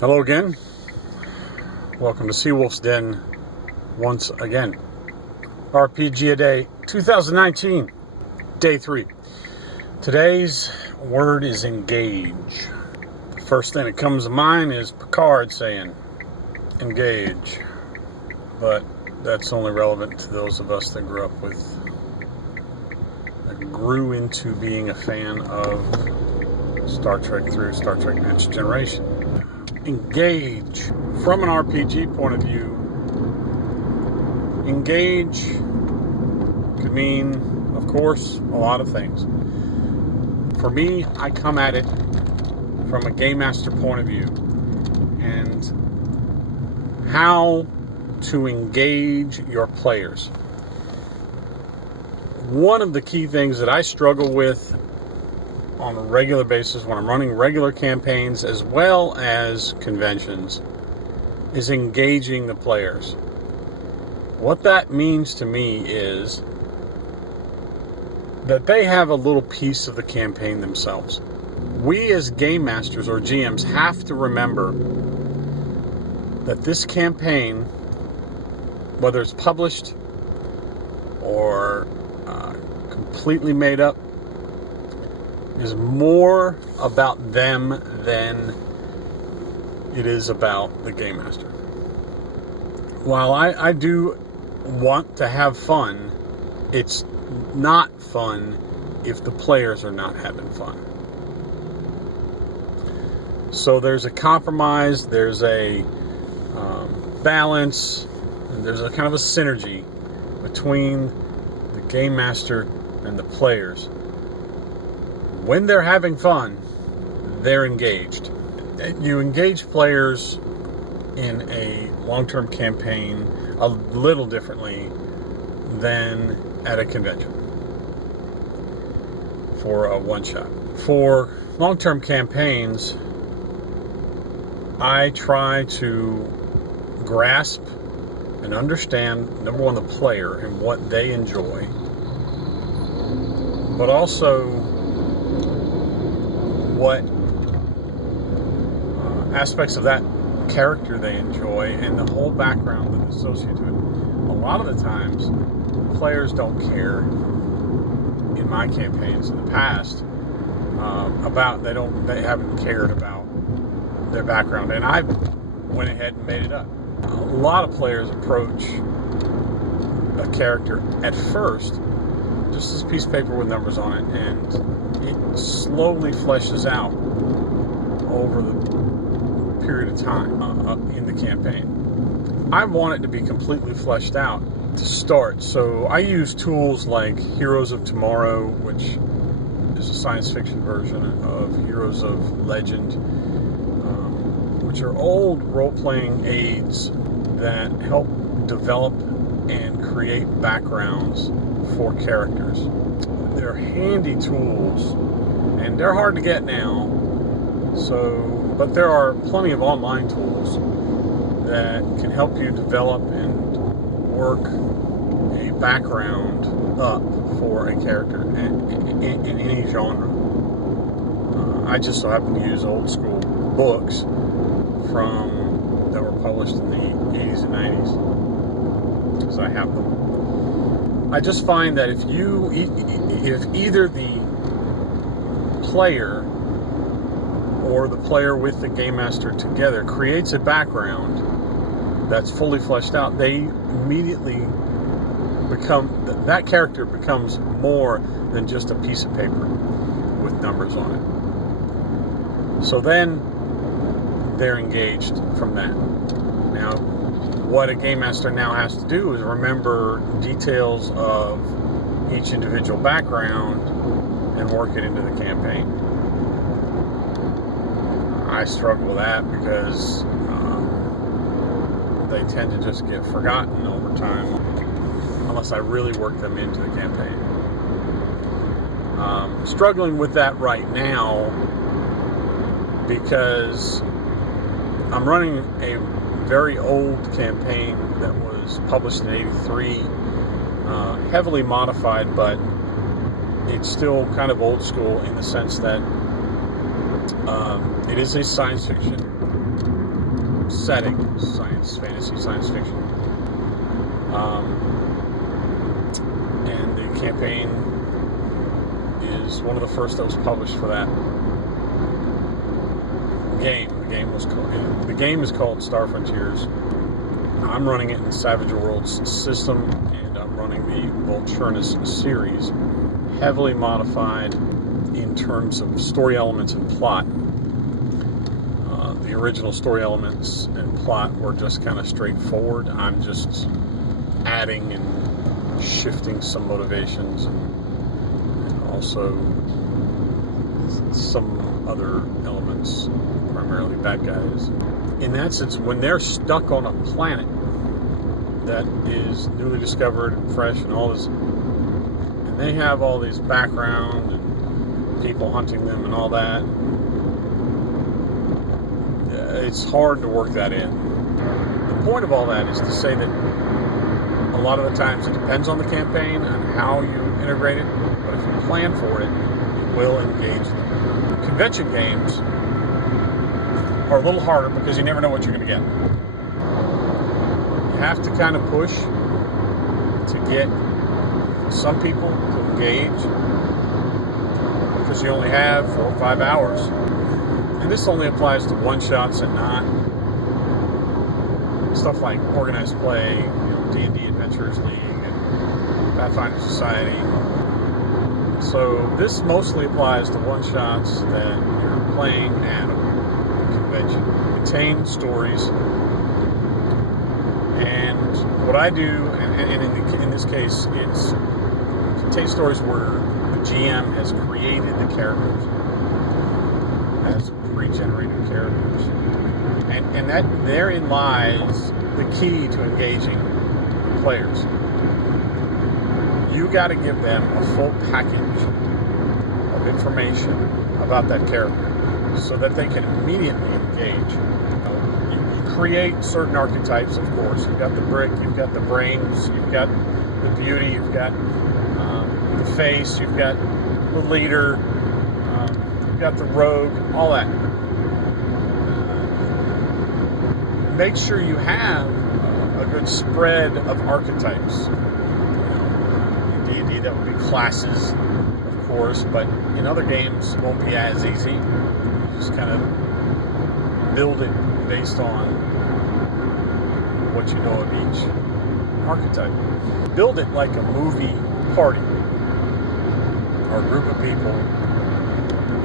Hello again. Welcome to Seawolf's Den once again. RPGaDay 2019, day 3. Today's word is engage. The first thing that comes to mind is Picard saying engage. But that's only relevant to those of us that grew into being a fan of Star Trek through Star Trek Next Generation. Engage. From an RPG point of view, engage could mean, of course, a lot of things. For me, I come at it from a game master point of view and how to engage your players. One of the key things that I struggle with on a regular basis when I'm running regular campaigns as well as conventions is engaging the players. What that means to me is that they have a little piece of the campaign themselves. We as game masters or GMs have to remember that this campaign, whether it's published or completely made up, is more about them than it is about the game master. While I do want to have fun, it's not fun if the players are not having fun. So there's a compromise, there's a balance, and there's a kind of a synergy between the game master and the players. When they're having fun, they're engaged. You engage players in a long-term campaign a little differently than at a convention for a one-shot. For long-term campaigns, I try to grasp and understand, number one, the player and what they enjoy, but also what aspects of that character they enjoy and the whole background that's associated to it. A lot of the times, players don't care in my campaigns in the past they haven't cared about their background, and I went ahead and made it up. A lot of players approach a character at first just as a piece of paper with numbers on it, and it slowly fleshes out over the period of time in the campaign. I want it to be completely fleshed out to start, so I use tools like Heroes of Tomorrow, which is a science fiction version of Heroes of Legend, which are old role-playing aids that help develop and create backgrounds for characters. They're handy tools, and they're hard to get now. But there are plenty of online tools that can help you develop and work a background up for a character in any genre. I just so happen to use old school books that were published in the 80s and 90s because I have them. I just find that if either the player or the player with the game master together creates a background that's fully fleshed out, they immediately that character becomes more than just a piece of paper with numbers on it. So then they're engaged from that. Now, what a game master now has to do is remember details of each individual background and work it into the campaign. I struggle with that because they tend to just get forgotten over time unless I really work them into the campaign. Struggling with that right now because I'm running a very old campaign that was published in '83, heavily modified, but it's still kind of old school in the sense that it is a science fiction setting, science, fantasy, science fiction. And the campaign is one of the first that was published for that game. The game is called Star Frontiers. I'm running it in Savage Worlds system, and I'm running the Volturnus series, heavily modified in terms of story elements and plot. The original story elements and plot were just kind of straightforward. I'm just adding and shifting some motivations and also some other elements, primarily bad guys. In that sense, when they're stuck on a planet that is newly discovered and fresh and all this, and they have all these background and people hunting them and all that, it's hard to work that in. The point of all that is to say that a lot of the times it depends on the campaign and how you integrate it, but if you plan for it, it will engage them. Convention games are a little harder because you never know what you're going to get. You have to kind of push to get some people to engage because you only have 4 or 5 hours. And this only applies to one-shots and not stuff like organized play, D&D Adventures League and Pathfinder Society. So this mostly applies to one-shots that you're playing at a convention. Contain stories, and what I do, and in this case, it's contain stories where the GM has created the characters as pre-generated characters, and that therein lies the key to engaging players. You got to give them a full package of information about that character so that they can immediately engage. You create certain archetypes, of course. You've got the brick, you've got the brains, you've got the beauty, you've got the face, you've got the leader, you've got the rogue, all that. Make sure you have a good spread of archetypes. In D&D, that would be classes, of course, but in other games, it won't be as easy. You just kind of build it based on what you know of each archetype. Build it like a movie party or a group of people.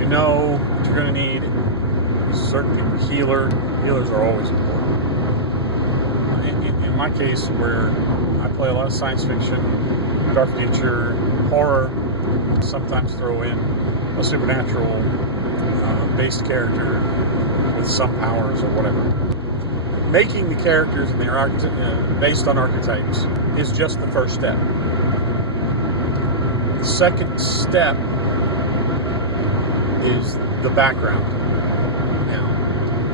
You know what you're going to need. Certain people, healers are always important. In my case, where I play a lot of science fiction, dark future, horror, sometimes throw in a supernatural based character with some powers or whatever. Making the characters and their based on archetypes is just the first step. The second step is the background. Now,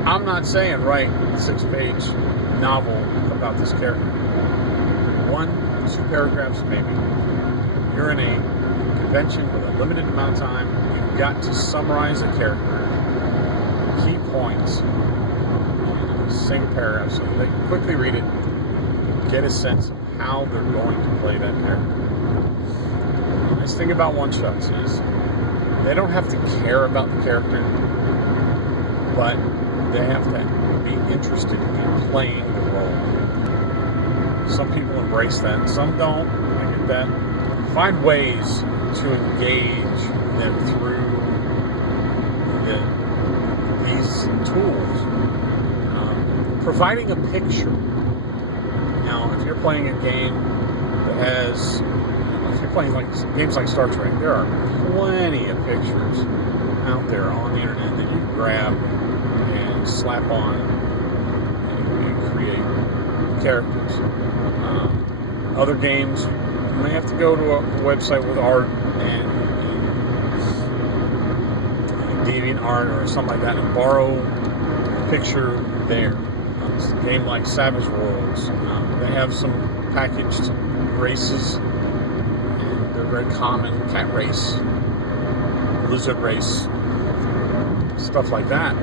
I'm not saying write a 6-page novel about this character. 1, 2 paragraphs maybe. You're in a convention with a limited amount of time. You've got to summarize a character, key points, in a single paragraph so they can quickly read it, get a sense of how they're going to play that character. The nice thing about one-shots is they don't have to care about the character, but they have to be interested in playing the role. Some people embrace that, some don't. I get that. Find ways to engage them through these tools. Providing a picture. Now, if you're playing a game that has, if you're playing games like Star Trek, there are plenty of pictures out there on the internet that you can grab and slap on and create characters. Other games, you may have to go to a website with art and DeviantArt or something like that and borrow a picture there. It's a game like Savage Worlds. They have some packaged races, and they're very common. Cat race, lizard race, stuff like that.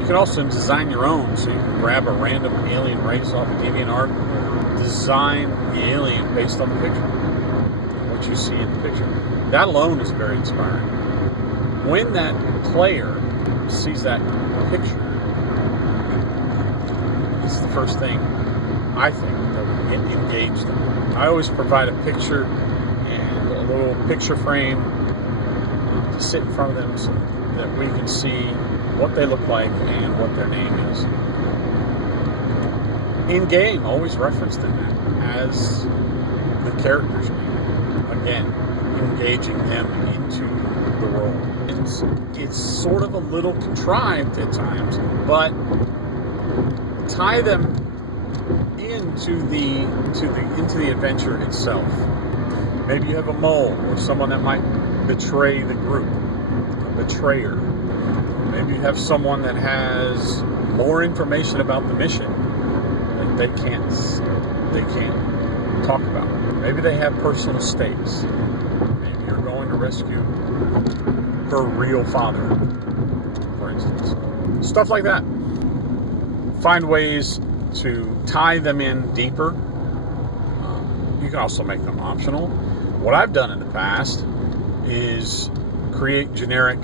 You can also design your own, so you can grab a random alien race off of DeviantArt, design the alien based on the picture, what you see in the picture. That alone is very inspiring. When that player sees that picture, it's the first thing I think that would engage them. I always provide a picture and a little picture frame to sit in front of them so that we can see what they look like and what their name is. In game, always referenced in that as the character's name. Again, engaging them into the world. It's sort of a little contrived at times, but tie them into the adventure itself. Maybe you have a mole or someone that might betray the group, a betrayer. Maybe you have someone that has more information about the mission that they can't talk about. Maybe they have personal stakes. Maybe you're going to rescue her real father, for instance. Stuff like that. Find ways to tie them in deeper. You can also make them optional. What I've done in the past is create generic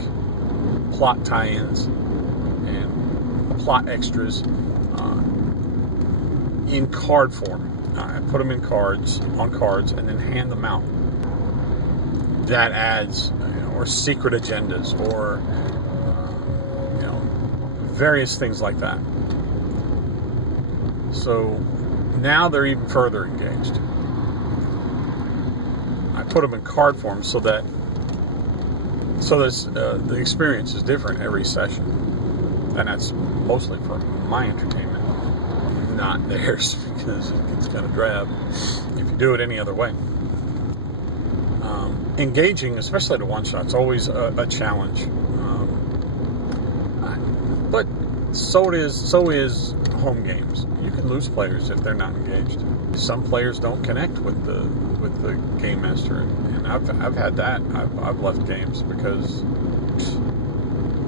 plot tie-ins and plot extras in card form. I put them in cards, and then hand them out. That adds, or secret agendas, or various things like that. So now they're even further engaged. I put them in card form so that the experience is different every session, and that's mostly for my entertainment, not theirs, because it gets kind of drab if you do it any other way. Engaging, especially at a one-shot, is always a challenge. But so is home games. You can lose players if they're not engaged. Some players don't connect with the game master, and I've had that. I've left games because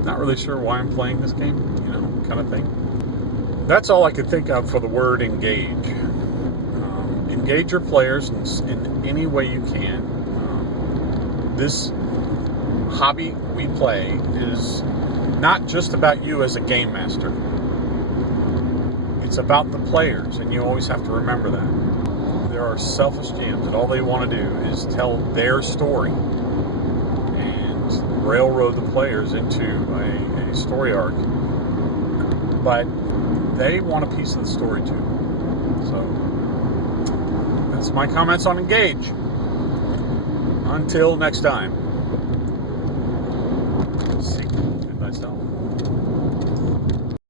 not really sure why I'm playing this game, kind of thing. That's all I could think of for the word engage. Engage your players in any way you can. This hobby we play is not just about you as a game master. It's about the players, and you always have to remember that. There are selfish GMs that all they want to do is tell their story and railroad the players into a story arc. But they want a piece of the story too. So that's my comments on engage. Until next time. Seek myself.